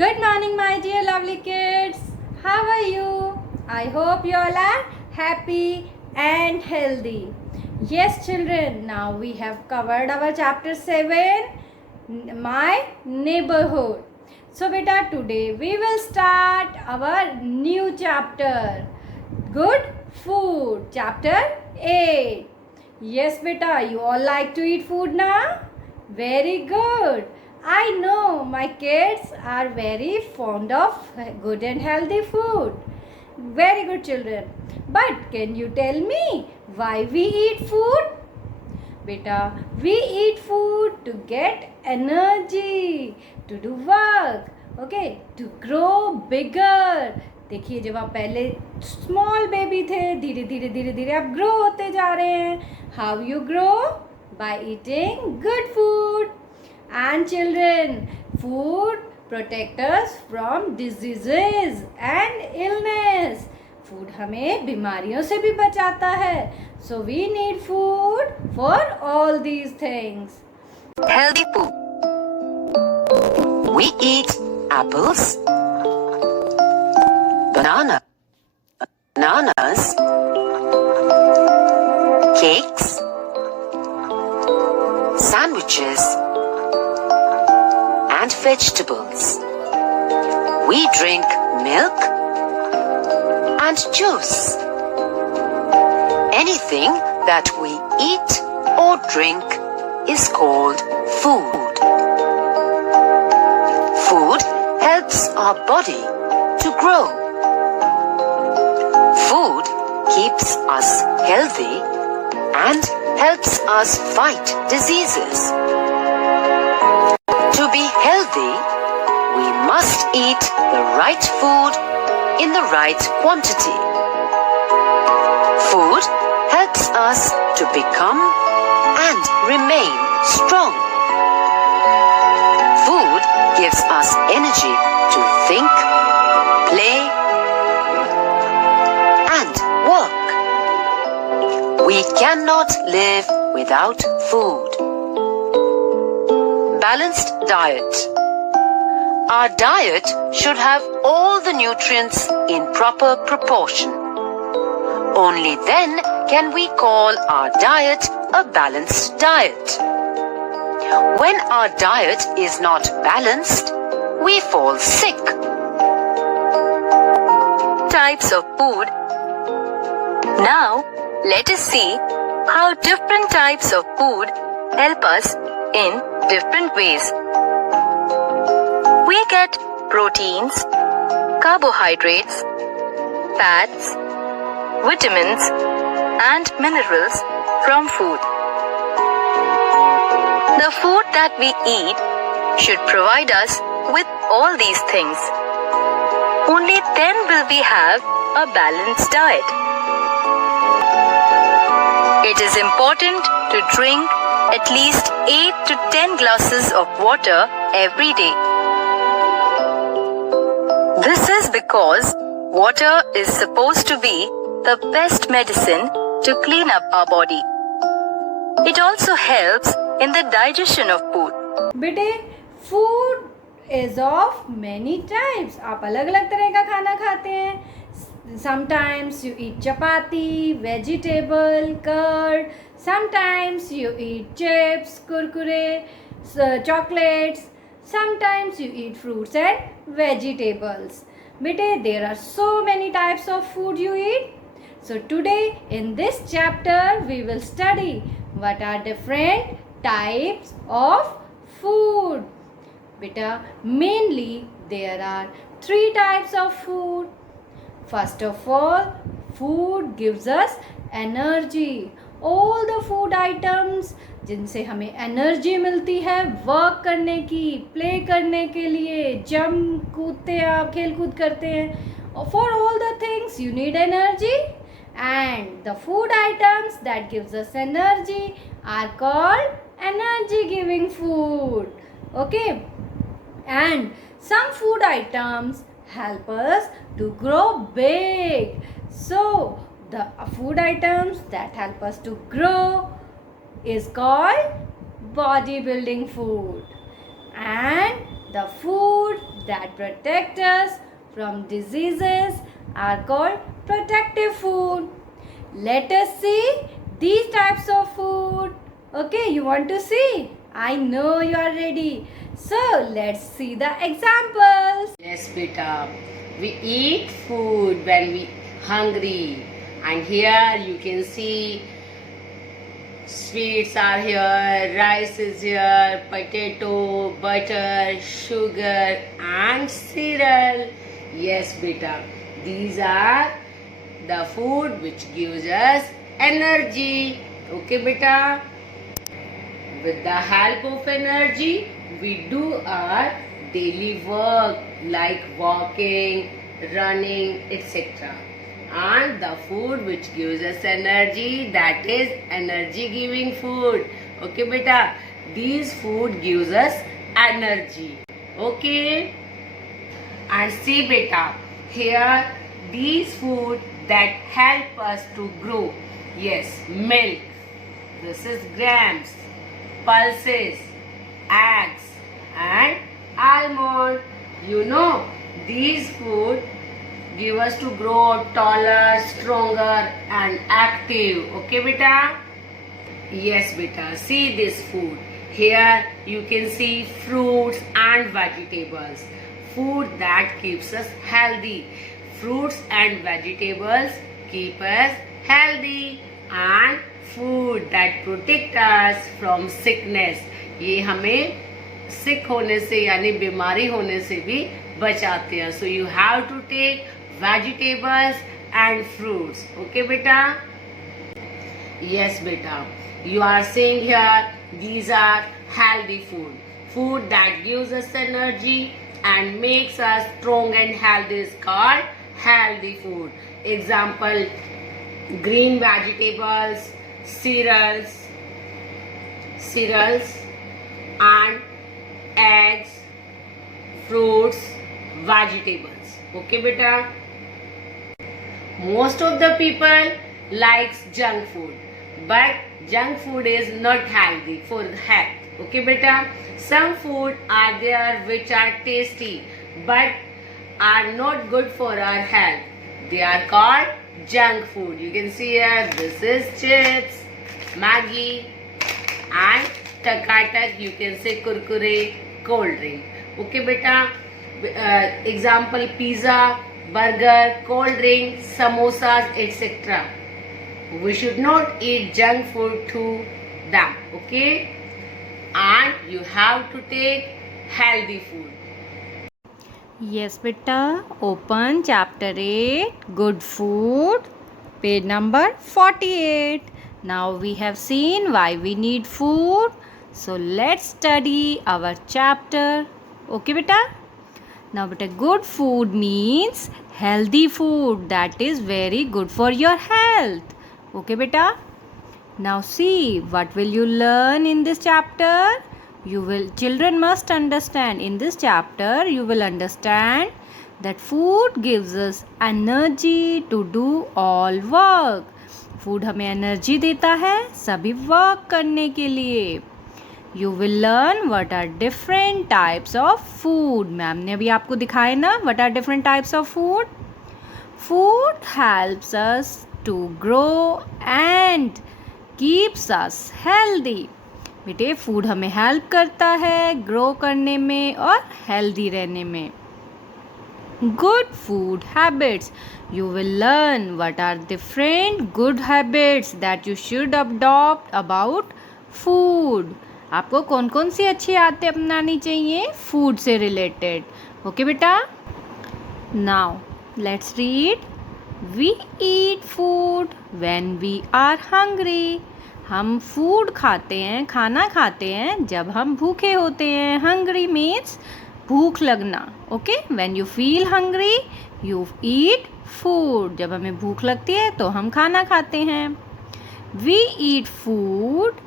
Good morning, my dear lovely kids. How are you? I hope you all are happy and healthy. Yes, children, now we have covered our chapter 7, My Neighborhood. So, beta, today we will start our new chapter, Good Food, chapter 8. Yes, beta, you all like to eat food now? Very good. I know my kids are very fond of good and healthy food. Very good, children. But can you tell me why we eat food? Beta, we eat food to get energy, to do work, okay, to grow bigger. देखिए जब आप पहले small baby थे धीरे धीरे धीरे धीरे आप ग्रो होते जा रहे हैं. How you grow? By eating good food. And children, food protect us from diseases and illness. Food हमें बीमारियों से भी बचाता है. So we need food for all these things. Healthy food. We eat apples, bananas, cakes, sandwiches, and vegetables. We drink milk and juice. Anything that we eat or drink is called food. Food helps our body to grow. Food keeps us healthy and helps us fight diseases. To be healthy, we must eat the right food in the right quantity. Food helps us to become and remain strong. Food gives us energy to think, play, and work. We cannot live without food. Balanced diet. Our diet should have all the nutrients in proper proportion. Only then can we call our diet a balanced diet. When our diet is not balanced, we fall sick. Types of food. Now, let us see how different types of food help us in different ways. We get proteins, carbohydrates, fats, vitamins, and minerals from food. The food that we eat should provide us with all these things. Only then will we have a balanced diet. It is important to drink at least 8 to 10 glasses of water every day. This is because water is supposed to be the best medicine to clean up our body. It also helps in the digestion of food. बेटे food is of many types. आप अलग अलग तरह का खाना खाते हैं. Sometimes you eat chapati, vegetable, curd. Sometimes you eat chips, kurkure, chocolates. Sometimes you eat fruits and vegetables. Bete, there are so many types of food you eat. So today in this chapter we will study what are different types of food. Beta, mainly there are 3 types of food. First of all, food gives us energy. All the food items जिनसे हमें energy मिलती है work करने की, play करने के लिए, jump कूदते हैं आप, खेल कूद करते हैं. For all the things you need energy and the food items that gives us energy are called energy giving food. Okay, and some food items help us to grow big. So the food items that help us to grow is called bodybuilding food, and the food that protect us from diseases are called protective food. Let us see these types of food. Okay, you want to see? I know you are ready. So let's see the examples. Yes, beta. We eat food when we hungry. And here you can see sweets are here, rice is here, potato, butter, sugar and cereal. Yes, beta. These are the food which gives us energy. Okay, beta. With the help of energy, we do our daily work like walking, running, etc. And the food which gives us energy, that is energy giving food. Okay, beta. These food gives us energy. Okay. And see, beta, here these food that help us to grow. Yes, milk. This is grams, pulses, eggs and almond. You know, these food give us to grow taller, stronger and active. Okay, beta? Yes, beta. See this food. Here you can see fruits and vegetables. Food that keeps us healthy. Fruits and vegetables keep us healthy. And food that protect us from sickness. ये हमें sick होने से यानी बीमारी होने से भी बचाते हैं. So you have to take vegetables and fruits. Okay, beta? Yes, beta. You are seeing here these are healthy food. Food that gives us energy and makes us strong and healthy is called healthy food. Example, green vegetables, cereals and eggs, fruits, vegetables. Okay, beta? Most of the people likes junk food, but junk food is not healthy for health. Okay, beta? Some food are there which are tasty but are not good for our health. They are called junk food. You can see here, this is chips, Maggi and Takatak. You can say Kurkure, cold drink. Okay, beta? Example, pizza, burger, cold drink, samosas, etc. We should not eat junk food to them. Okay? And you have to take healthy food. Yes, beta. Open chapter 8, good food, page number 48. Now we have seen why we need food. So let's study our chapter. Okay, beta? Now, beta, good food means healthy food that is very good for your health. Okay, beta? Now see, what will you learn in this chapter? Children must understand in this chapter, you will understand that food gives us energy to do all work. Food हमें energy देता है सभी work करने के लिए. You will learn what are different types of food. Ma'am ने अभी आपको दिखाए ना what are different types of food. Food helps us to grow and keeps us healthy. बेटे फूड हमें हेल्प करता है ग्रो करने में और हेल्दी रहने में. Good food habits. You will learn what are different good habits that you should adopt about food. आपको कौन कौन सी अच्छी आदतें अपनानी चाहिए फूड से रिलेटेड. ओके बेटा. Now let's read. We eat food when we are hungry. हम फूड खाते हैं खाना खाते हैं जब हम भूखे होते हैं. हंग्री मीन्स भूख लगना. Okay. When you feel hungry you eat food. जब हमें भूख लगती है तो हम खाना खाते हैं. We eat food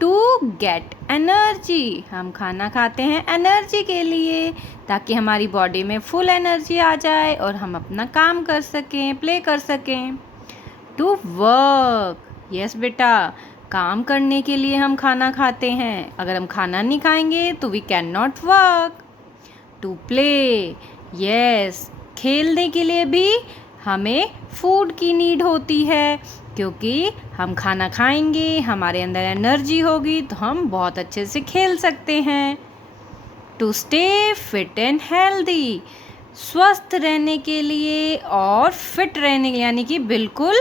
to get energy. हम खाना खाते हैं एनर्जी के लिए ताकि हमारी बॉडी में फुल एनर्जी आ जाए और हम अपना काम कर सकें प्ले कर सकें. To work. यस बेटा काम करने के लिए हम खाना खाते हैं. अगर हम खाना नहीं खाएंगे तो we can not work. To play. Yes, खेलने के लिए भी हमें फूड की नीड होती है, क्योंकि हम खाना खाएंगे, हमारे अंदर एनर्जी होगी तो हम बहुत अच्छे से खेल सकते हैं। To stay fit and healthy, स्वस्थ रहने के लिए और फिट रहने यानी कि बिल्कुल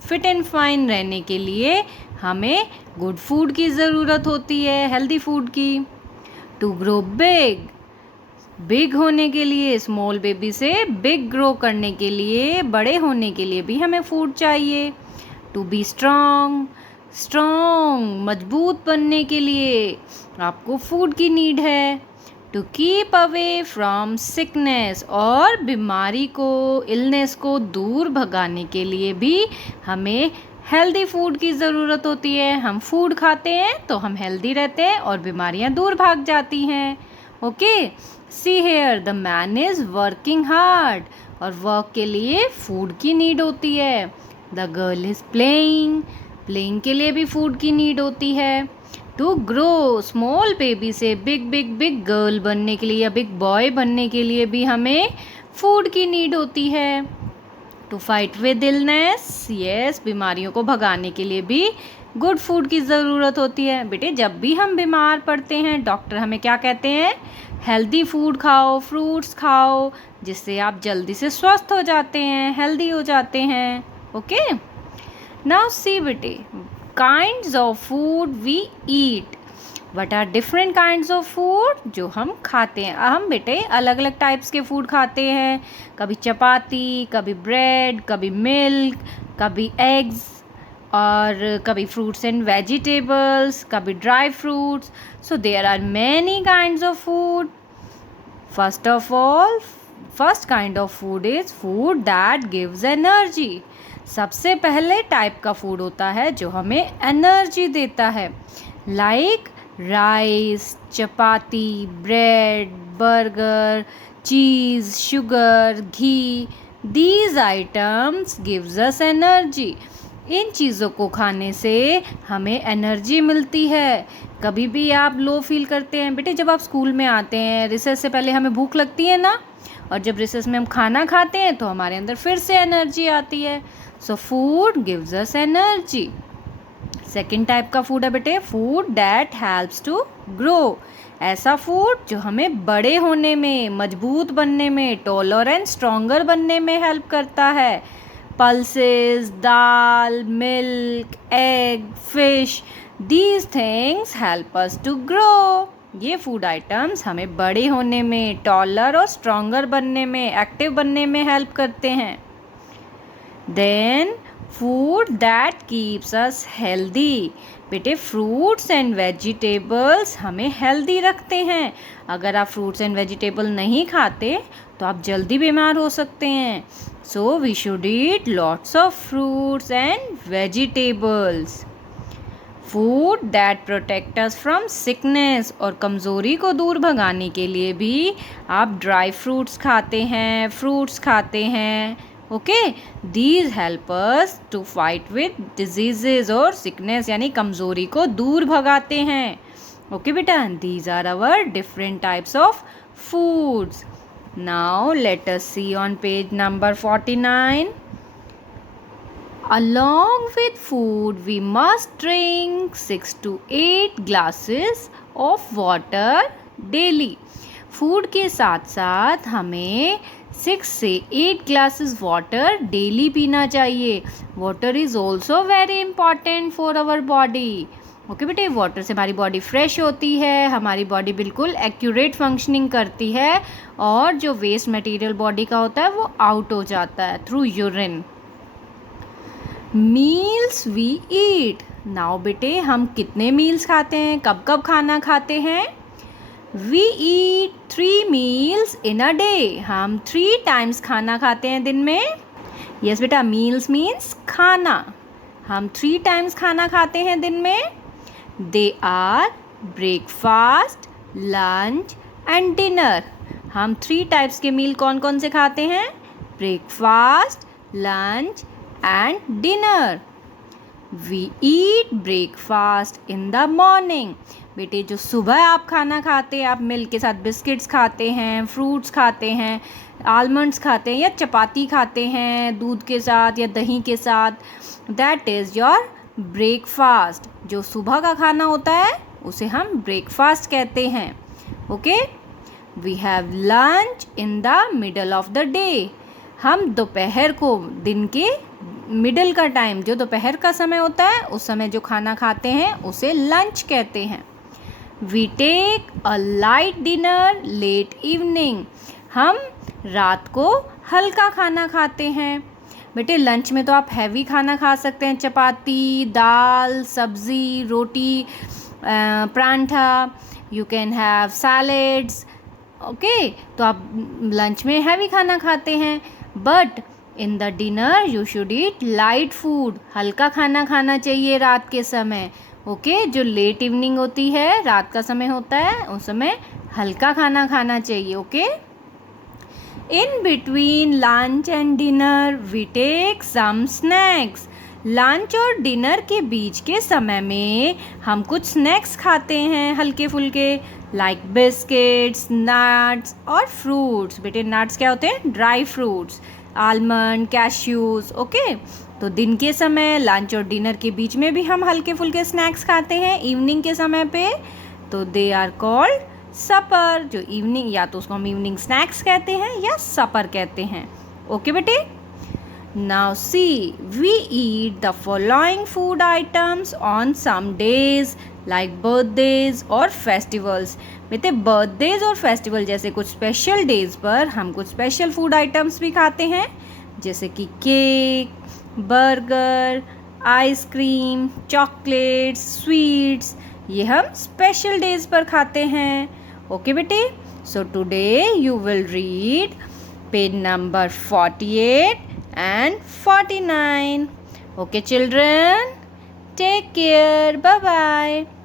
फिट एंड फाइन रहने के लिए हमें गुड फूड की ज़रूरत होती है, हेल्दी फूड की। टू ग्रो बिग, बिग होने के लिए, स्मॉल बेबी से बिग ग्रो करने के लिए, बड़े होने के लिए भी हमें फूड चाहिए। टू बी स्ट्रॉन्ग, स्ट्रॉन्ग मजबूत बनने के लिए आपको फूड की नीड है। To keep away from sickness, और बीमारी को, इलनेस को दूर भगाने के लिए भी हमें हेल्दी फूड की ज़रूरत होती है। हम फूड खाते हैं तो हम हेल्दी रहते हैं और बीमारियां दूर भाग जाती हैं। Okay, see here the man is working hard, और वर्क के लिए फूड की नीड होती है। The girl is playing, playing के लिए भी फूड की नीड होती है। टू ग्रो, स्मॉल बेबी से बिग बिग बिग गर्ल बनने के लिए या बिग बॉय बनने के लिए भी हमें फूड की नीड होती है। To fight with illness, yes, बीमारियों को भगाने के लिए भी गुड फूड की ज़रूरत होती है। बेटे, जब भी हम बीमार पड़ते हैं डॉक्टर हमें क्या कहते हैं? हेल्दी फूड खाओ, फ्रूट्स खाओ, जिससे आप जल्दी से स्वस्थ हो जाते हैं, हेल्दी हो जाते हैं। ओके, नाउ सी बेटे, kinds of food we eat. What are different kinds of food जो हम खाते हैं? हम बेटे अलग अलग टाइप्स के फूड खाते हैं, कभी चपाती, कभी ब्रेड, कभी मिल्क, कभी एग्स, और कभी फ्रूट्स एंड वेजिटेबल्स, कभी dry fruits. So there are many kinds of food. First of all, first kind of food is food that gives energy. सबसे पहले टाइप का फूड होता है जो हमें एनर्जी देता है, like rice, chapati, bread, burger, cheese, sugar, ghee. These items gives us energy. इन चीज़ों को खाने से हमें एनर्जी मिलती है। कभी भी आप लो फील करते हैं बेटे, जब आप स्कूल में आते हैं, रिसेस से पहले हमें भूख लगती है ना, और जब रिसेस में हम खाना खाते हैं तो हमारे अंदर फिर से एनर्जी आती है। So food gives us energy. Second type का फूड है बेटे food that helps to grow. ऐसा फूड जो हमें बड़े होने में, मजबूत बनने में, टॉलर एंड स्ट्रॉन्गर बनने में हेल्प करता है। Pulses, dal, milk, egg, fish, these things help us to grow. ये फूड आइटम्स हमें बड़े होने में, टॉलर और स्ट्रॉन्गर बनने में, एक्टिव बनने में हेल्प करते हैं। Then food that keeps us healthy. बेटे, फ्रूट्स एंड वेजिटेबल्स हमें हेल्दी रखते हैं। अगर आप फ्रूट्स एंड वेजिटेबल नहीं खाते तो आप जल्दी बीमार हो सकते हैं। So we should eat lots of fruits and vegetables. Food that protect us from sickness, और कमज़ोरी को दूर भगाने के लिए भी आप ड्राई फ्रूट्स खाते हैं, फ्रूट्स खाते हैं। Okay, these help us to fight with diseases और सिकनेस, यानी कमज़ोरी को दूर भगाते हैं। ओके बेटा, these are our different types of foods. Now let us see on page number 49. Along with food, we must drink 6 to 8 glasses of water daily. Food के साथ साथ हमें 6 से 8 glasses वाटर डेली पीना चाहिए। Water is also very important for our body. Okay बेटे, water से हमारी बॉडी फ्रेश होती है, हमारी बॉडी बिल्कुल एक्यूरेट फंक्शनिंग करती है, और जो वेस्ट मटेरियल बॉडी का होता है वो आउट हो जाता है through urine. Meals we eat. Now बेटे, हम कितने मील्स खाते हैं, कब कब खाना खाते हैं? We eat 3 meals in a day. हम 3 टाइम्स खाना खाते हैं दिन में। यस बेटा, मील्स मीन्स खाना। हम 3 टाइम्स खाना खाते हैं दिन में। They are breakfast, lunch and dinner. हम 3 टाइप्स के मील कौन कौन से खाते हैं? Breakfast, lunch and dinner. We eat breakfast in the morning. बेटे जो सुबह आप खाना खाते हैं, आप मिल्क के साथ बिस्किट्स खाते हैं, फ्रूट्स खाते हैं, आलमंड्स खाते हैं या चपाती खाते हैं दूध के साथ या दही के साथ, दैट इज़ योर ब्रेकफास्ट। जो सुबह का खाना होता है उसे हम ब्रेकफास्ट कहते हैं। Okay, we have lunch in the middle of the day. हम दोपहर को, दिन के मिडल का टाइम, जो दोपहर का समय होता है उस समय जो खाना खाते हैं उसे लंच कहते हैं। We take a light dinner late evening. हम रात को हल्का खाना खाते हैं। बेटे लंच में तो आप हैवी खाना खा सकते हैं, चपाती, दाल, सब्ज़ी, रोटी, paratha, you can have salads. Okay, तो आप लंच में हैवी खाना खाते हैं, but in the dinner you should eat light food. हल्का खाना खाना चाहिए रात के समय। ओके, जो लेट इवनिंग होती है, रात का समय होता है, उस समय हल्का खाना खाना चाहिए। Okay, in between lunch and dinner we take some snacks. Lunch और डिनर के बीच के समय में हम कुछ स्नैक्स खाते हैं हल्के फुल्के, लाइक बिस्किट्स, नट्स और फ्रूट्स। बेटे नट्स क्या होते हैं? Dry fruits, almond, cashews. Okay, तो दिन के समय लंच और डिनर के बीच में भी हम हल्के फुल्के स्नैक्स खाते हैं इवनिंग के समय पे, तो दे आर कॉल्ड सपर। जो इवनिंग, या तो उसको हम इवनिंग स्नैक्स कहते हैं या सपर कहते हैं। ओके बेटे, now see we eat the following food items on some days like birthdays और फेस्टिवल्स। बेटे बर्थडेज और फेस्टिवल जैसे कुछ स्पेशल डेज पर हम कुछ स्पेशल फूड आइटम्स भी खाते हैं, जैसे कि cake, burger, ice cream, chocolates, sweets. ये हम स्पेशल डेज पर खाते हैं। ओके बेटे, so today you will read page number 48 and 49. Okay children, take care, bye bye.